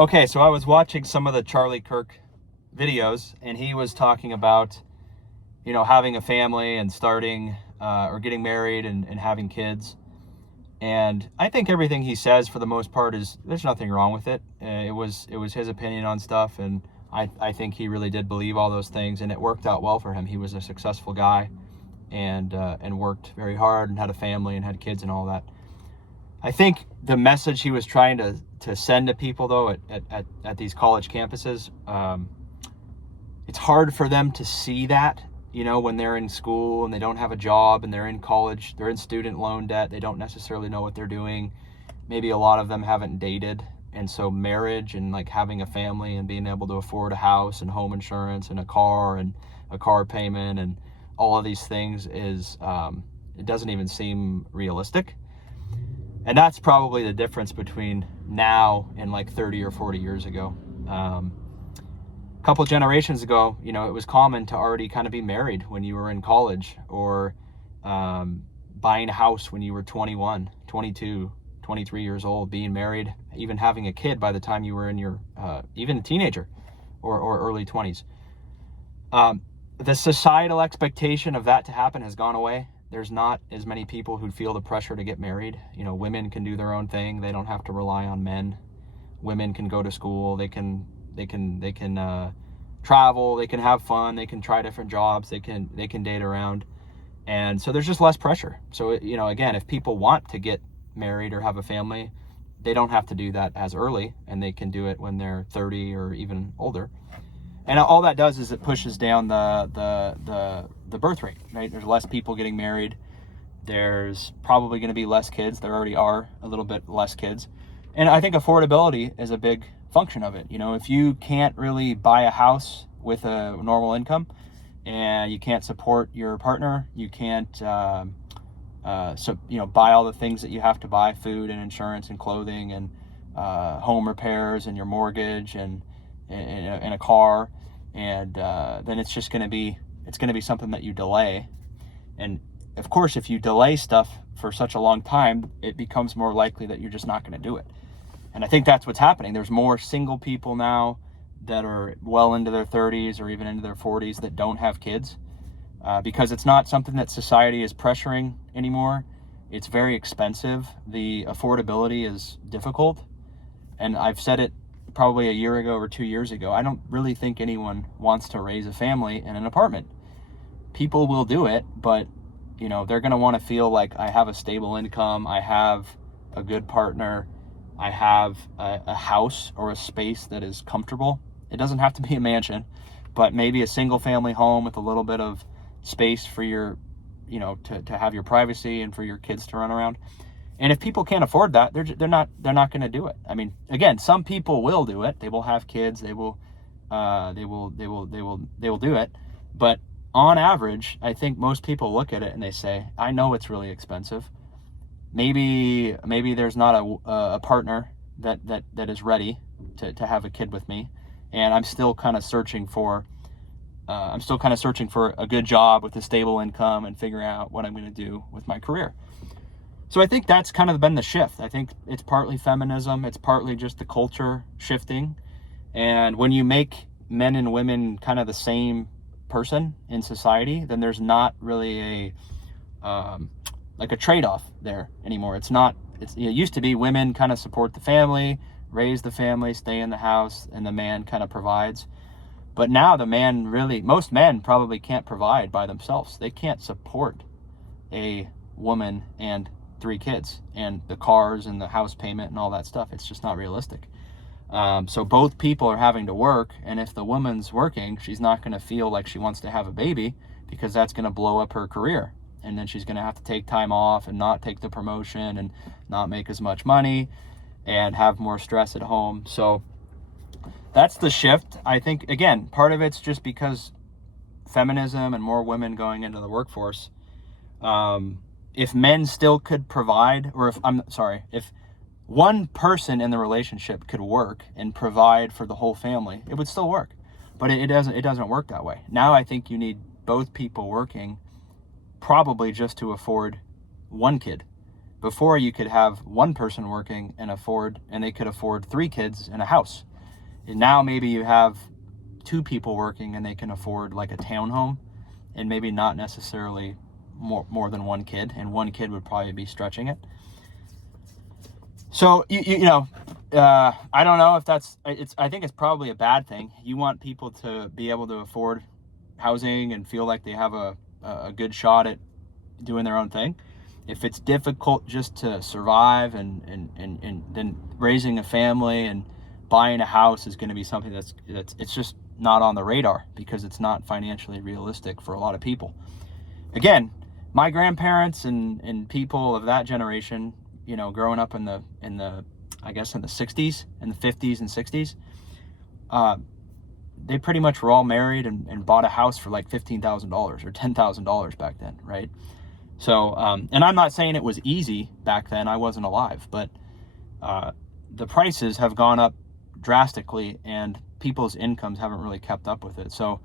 Okay, so I was watching some of the Charlie Kirk videos, and he was talking about, having a family and starting or getting married and having kids. And I think everything he says, for the most part, there's nothing wrong with it. It was his opinion on stuff, and I think he really did believe all those things, and it worked out well for him. He was a successful guy, and worked very hard, and had a family and had kids and all that. I think the message he was trying to send to people, though, at these college campuses, it's hard for them to see that, when they're in school and they don't have a job and they're in college, they're in student loan debt, they don't necessarily know what they're doing. Maybe a lot of them haven't dated. And so marriage and like having a family and being able to afford a house and home insurance and a car and a car payment and all of these things it doesn't even seem realistic. And that's probably the difference between now and like 30 or 40 years ago. A couple generations ago, it was common to already kind of be married when you were in college, or buying a house when you were 21, 22, 23 years old, being married, even having a kid by the time you were in your, even a teenager or early 20s. The societal expectation of that to happen has gone away. There's not as many people who feel the pressure to get married. Women can do their own thing. They don't have to rely on men. Women can go to school. They can travel. They can have fun. They can try different jobs. They can date around. And so there's just less pressure. So, again, if people want to get married or have a family, they don't have to do that as early, and they can do it when they're 30 or even older. And all that does is it pushes down the birth rate, right? There's less people getting married. There's probably going to be less kids. There already are a little bit less kids. And I think affordability is a big function of it. If you can't really buy a house with a normal income, and you can't support your partner, you can't buy all the things that you have to buy, food and insurance and clothing and home repairs and your mortgage and a car, and then it's going to be something that you delay. And of course, if you delay stuff for such a long time, it becomes more likely that you're just not going to do it. And I think that's what's happening. There's more single people now that are well into their 30s or even into their 40s that don't have kids, because it's not something that society is pressuring anymore. It's very expensive. The affordability is difficult. And I've said it probably a year ago or 2 years ago. I don't really think anyone wants to raise a family in an apartment. People will do it, but they're going to want to feel like, I have a stable income, I have a good partner, I have a house or a space that is comfortable. It doesn't have to be a mansion, but maybe a single family home with a little bit of space for your, to have your privacy and for your kids to run around. And if people can't afford that, they're not going to do it. I mean, again, some people will do it. They will have kids. They will do it. But on average, I think most people look at it and they say, I know it's really expensive. Maybe there's not a partner that is ready to have a kid with me, and I'm still kind of searching for a good job with a stable income and figuring out what I'm going to do with my career. So I think that's kind of been the shift. I think it's partly feminism. It's partly just the culture shifting. And when you make men and women kind of the same person in society, then there's not really a trade-off there anymore. It used to be women kind of support the family, raise the family, stay in the house, and the man kind of provides. But now most men probably can't provide by themselves. They can't support a woman and 3 kids and the cars and the house payment and all that stuff. It's just not realistic. So both people are having to work, and if the woman's working, she's not going to feel like she wants to have a baby, because that's going to blow up her career. And then she's going to have to take time off and not take the promotion and not make as much money and have more stress at home. So that's the shift. I think, again, part of it's just because feminism and more women going into the workforce. If men still could provide, or if one person in the relationship could work and provide for the whole family, it would still work. But it doesn't work that way. Now I think you need both people working, probably just to afford one kid. Before, you could have one person working and they could afford 3 kids and a house. And now maybe you have 2 people working and they can afford like a townhome, and maybe not necessarily more than 1 kid, and 1 kid would probably be stretching it. So I don't know if I think it's probably a bad thing. You want people to be able to afford housing and feel like they have a good shot at doing their own thing. If it's difficult just to survive and then raising a family and buying a house is going to be something that's it's just not on the radar, because it's not financially realistic for a lot of people. Again, my grandparents and people of that generation, growing up in the I guess in the 60s and the 50s and 60s, they pretty much were all married and bought a house for like $15,000 or $10,000 back then, right? So, and I'm not saying it was easy back then. I wasn't alive, but the prices have gone up drastically, and people's incomes haven't really kept up with it. So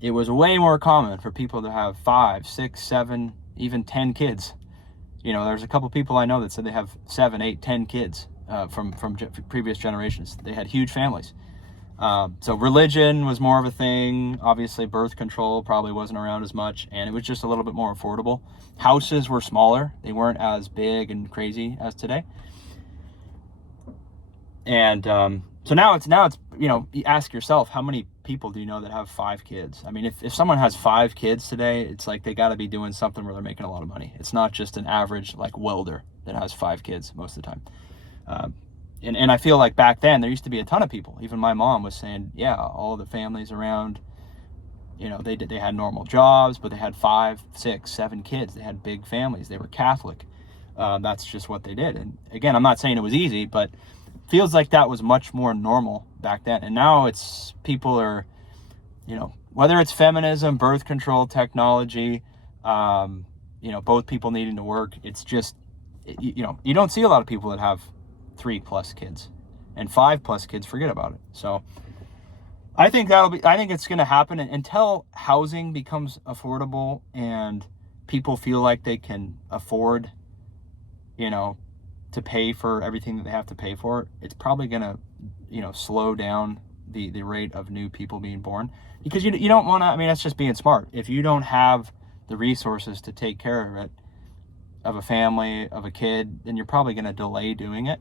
it was way more common for people to have 5, 6, 7, even 10 kids. There's a couple people I know that said they have 7, 8, 10 kids from previous generations. They had huge families. So religion was more of a thing. Obviously, birth control probably wasn't around as much, and it was just a little bit more affordable. Houses were smaller. They weren't as big and crazy as today. And so now it's you ask yourself, how many people do you know that have 5 kids? I mean, if someone has 5 kids today, it's like they got to be doing something where they're making a lot of money. It's not just an average like welder that has 5 kids most of the time. And I feel like back then there used to be a ton of people. Even my mom was saying, yeah, all the families around, they had normal jobs, but they had 5, 6, 7 kids. They had big families. They were Catholic. That's just what they did. And again, I'm not saying it was easy, but feels like that was much more normal back then. And now it's people are, whether it's feminism, birth control, technology, both people needing to work. It's just, you don't see a lot of people that have 3+ kids, and 5+ kids, forget about it. So I think it's going to happen until housing becomes affordable and people feel like they can afford, to pay for everything that they have to pay for. It's probably going to, slow down the rate of new people being born, because you don't want to, I mean, that's just being smart. If you don't have the resources to take care of it, of a family, of a kid, then you're probably going to delay doing it.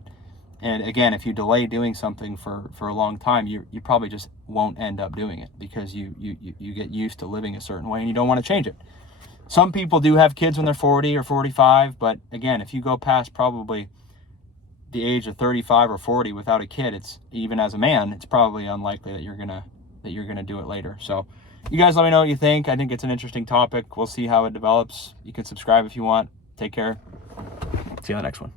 And again, if you delay doing something for a long time, you probably just won't end up doing it, because you get used to living a certain way and you don't want to change it. Some people do have kids when they're 40 or 45, but again, if you go past probably the age of 35 or 40 without a kid, it's, even as a man, it's probably unlikely that you're gonna do it later. So you guys let me know what you think. I think it's an interesting topic. We'll see how it develops. You can subscribe if you want. Take care. See you on the next one.